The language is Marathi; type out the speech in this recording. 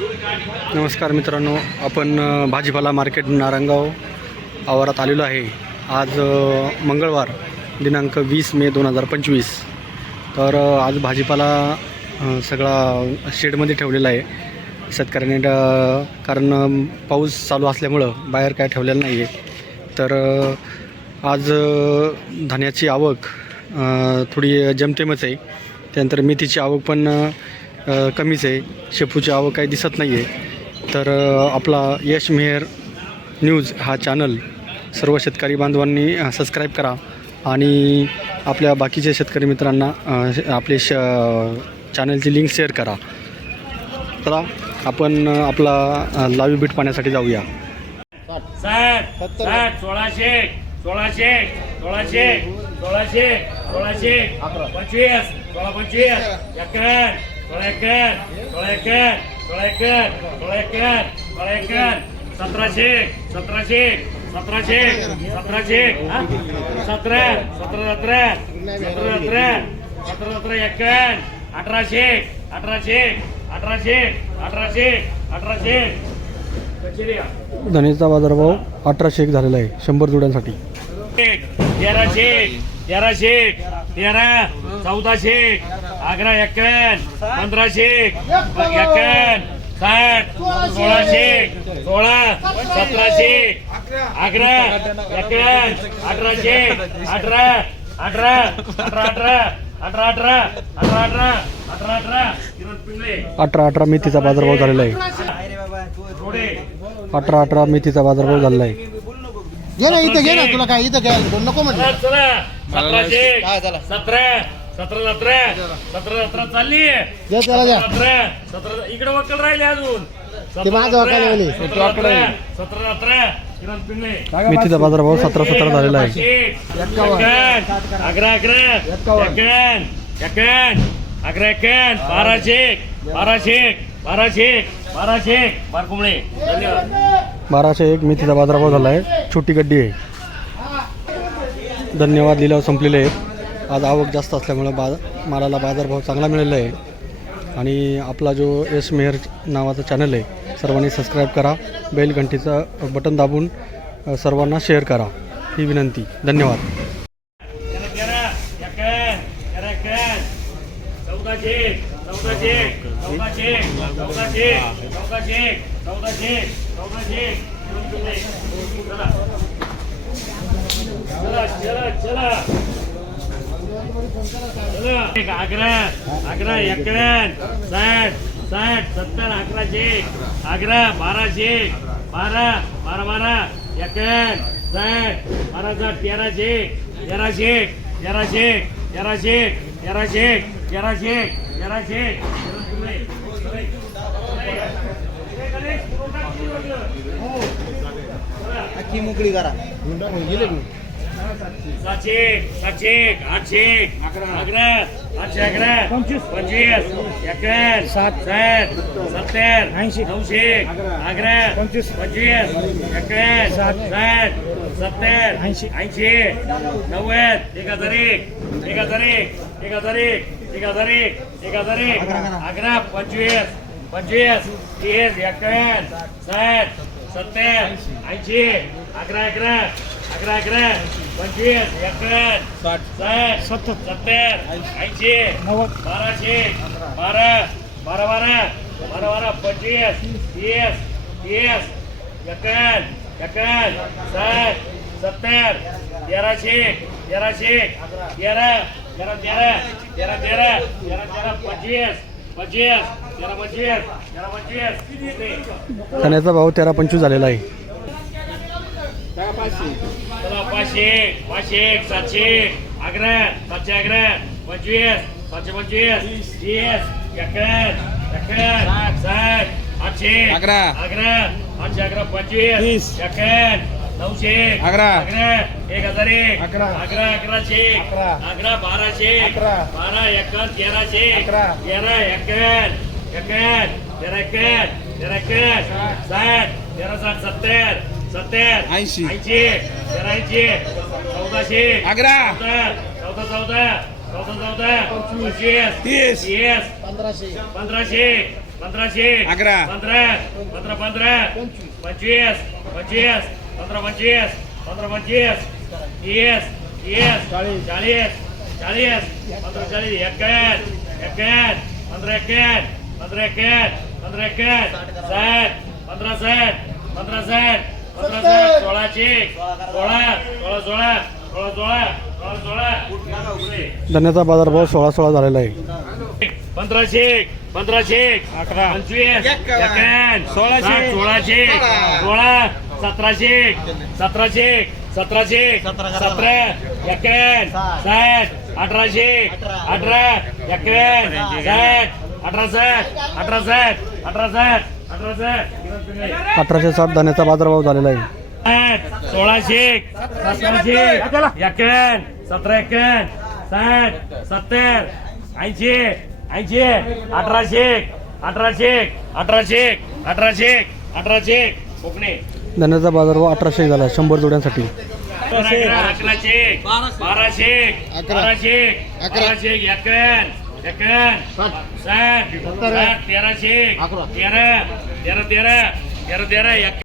नमस्कार मित्रांनो आपण भाजीपाला मार्केट नारायणगाव आवारात आलेलो आहे. आज मंगळवार दिनांक वीस मे दोन हजार पंचवीस. तर आज भाजीपाला सगळा शेडमध्ये ठेवलेला आहे. शेतकऱ्याने कारण पाऊस चालू असल्यामुळं बाहेर काय ठेवलेलं नाही आहे तर आज धान्याची आवक थोडी जमतेमच आहे. त्यानंतर मेथीची आवक पण कमीच आहे. शेपूची आवक काही दिसत नाही आहे तर आपला यश मेहर न्यूज हा चॅनल. सर्व शेतकरी बांधवांनी सबस्क्राईब करा. आणि आपल्या बाकीच्या शेतकरी मित्रांना आपले श चॅनलची लिंक शेअर करा. चला आपण आपला लाईव्ह बीट पाहण्यासाठी जाऊया. सोळाशे सोळाशे सोळाशे सोळाशे सोळाशे पंचवीस सोळा पंचवीस एकर सोळा एकर सोळा एकर सतराशे सतराशे सतराशे सतराशे? सतरा सतरा सतरा सतरा सतरा सतरा सतरा एकर अठराशे अठराशे अठराशे अठराशे अठराशे धनेचा बाजारभाव अठराशे एक झालेला आहे शंभर जुड्यांसाठी. तेराशे तेराशे तेरा चौदाशे अकरा एक्कन पंधराशे एक्कन साठ सोळाशे सोळा सतराशे अकरा एक्कन अठराशे अठरा अठरा अठरा अठरा अठरा अठरा अठरा अठरा अठरा अठरा पिंगळे. अठरा अठरा मेथीचा बाजारभाव झालेला आहे. थोडे अठरा अठरा मेथीचा बाजारभाव झालेला आहे. घे ना इथं घे ना तुला काय इथं घ्यायला नको चला सतराशे काय झालं? सतरा. सतरा सतरा सतरा सतरा चालली द्या त्याला द्या सतरा सतरा इकडे वक्कल राहिले अजून. ते माझं आहे. म्हणे. सतरा सतरा सतरा सतरा किरण पिंगळे. मेथीचा बाजारभाव सतरा सतरा झालेला आहे. अकरा अकरा एक्कन एक्कन अकरा एक्कन बाराशे बाराशे बाराशे बाराशे बारकुंबळे. धन्यवाद. बाराशे एक मेथीचा बाजारभाव झाला आहे. छोटी गड्डी आहे. धन्यवाद लिलाव संपलेले आहेत. आज आवक जास्त असल्यामुळं बा मालाला बाजारभाव चांगला मिळालेला आहे. आणि आपला जो एस मेहर नावाचा चॅनल आहे सर्वांनी सबस्क्राईब करा बेल घंटीचं बटन दाबून सर्वांना शेअर करा. ही विनंती. धन्यवाद. चला चला चला. एक अकरा अकरा एक्कन साठ साठ सत्तर अकराशे. अकरा बाराशे. बारा बारा बारा. एक्कन साठ बारा साठ तेराशे. तेराशे तेराशे तेराशे तेराशे तेराशे तेराशे. अख्खी मोकळी करा. गेले सातशे सातशे आठशे अकरा आठशे अकरा पंचवीस. पंचवीस एकर सात सात सत्तर ऐंशी. नऊशे अकरा पंचवीस. पंचवीस एकर सात सात सत्तर ऐंशी. ऐंशी नव्वद एक हजार एक एक हजार एक एक हजार एक एक हजार एक एक हजार एक अकरा पंचवीस पंचवीस तीस एकर सात सत्तर ऐंशी अकरा अकरा अकरा अकरा. पंचवीस एकर साठ. साठ सत्तर. सत्तर ऐंशी नव्वद. बाराशे बारा बारा बारा बारा बारा पंचवीस तीस तीस एकर एकर साठ सत्तर तेराशे तेराशे तेरा तेरा तेरा तेरा तेरा तेरा तेरा पंचवीस पंचवीस तेरा पंचवीस तेरा पंचवीस. चण्याचा भाव तेरा पंचवीस झालेला आहे. चला पाचशे पाचशे एक सातशे अकरा सातशे अकरा पंचवीस सातशे पंचवीस तीस एकर एकर साठ आठशे अकरा. अकरा आठशे अकरा पंचवीस एकर नऊशे अकरा. अकरा एक हजार एक अकरा. अकरा अकराशे अकरा. अकरा बाराशे अकरा. बारा एकर तेराशे अकरा. तेरा एकर एकर तेरा एकर तेरा एकर साठ तेरा साठ सत्तर सत्तर ऐंशी. ऐंशी तेरा ऐंशी चौदाशे अकरा. चौदा चौदा चौदा चौदा चौदा पंचवीस तीस. तीस पंधराशे पंधराशे पंधराशे अकरा. पंधरा पंधरा पंधरा पंचवीस पंचवीस पंधरा पंचवीस पंधरा पंचवीस तीस तीस चाळीस चाळीस चाळीस पंधरा चाळीस एक्कावन्न एक्कावन्न पंधरा एक्कावन्न पंधरा एक्कावन्न पंधरा एक्कावन्न साठ पंधरा साठ पंधरा साठ पंधरा साठ सोळाशे सोळा सोळा धान्याचा बाजारभाव झालेला आहे. पंधराशे पंधराशे अकरा. पंचवीस सोळाशे. सोळाशे सोळा. सतराशे सतराशे सतराशे सतरा एकावन्न साठ. अठराशे अठरा. अठरा साठ अठरा साठ. अठरा साठ. अठरा साठ. अठराशे. साठ धान्याचा बाजारभाव झालेला आहे. सोळाशे सतराशे एकावन्न सतरा एक्यावन्न साठ सत्तर ऐंशी ऐंशी अठराशे अठराशे अठराशे अठराशे अठराशे कोकणे. धान्याचा बाजारभाव अठराशे झाला शंभर जोड्यांसाठी. अकराशे बाराशे बाराशे अकरा. बाराशे एक्यावन्न एक्यावन्न साठ साठ तेराशे तेरा तेरा तेरा तेरा तेरा तेरा एक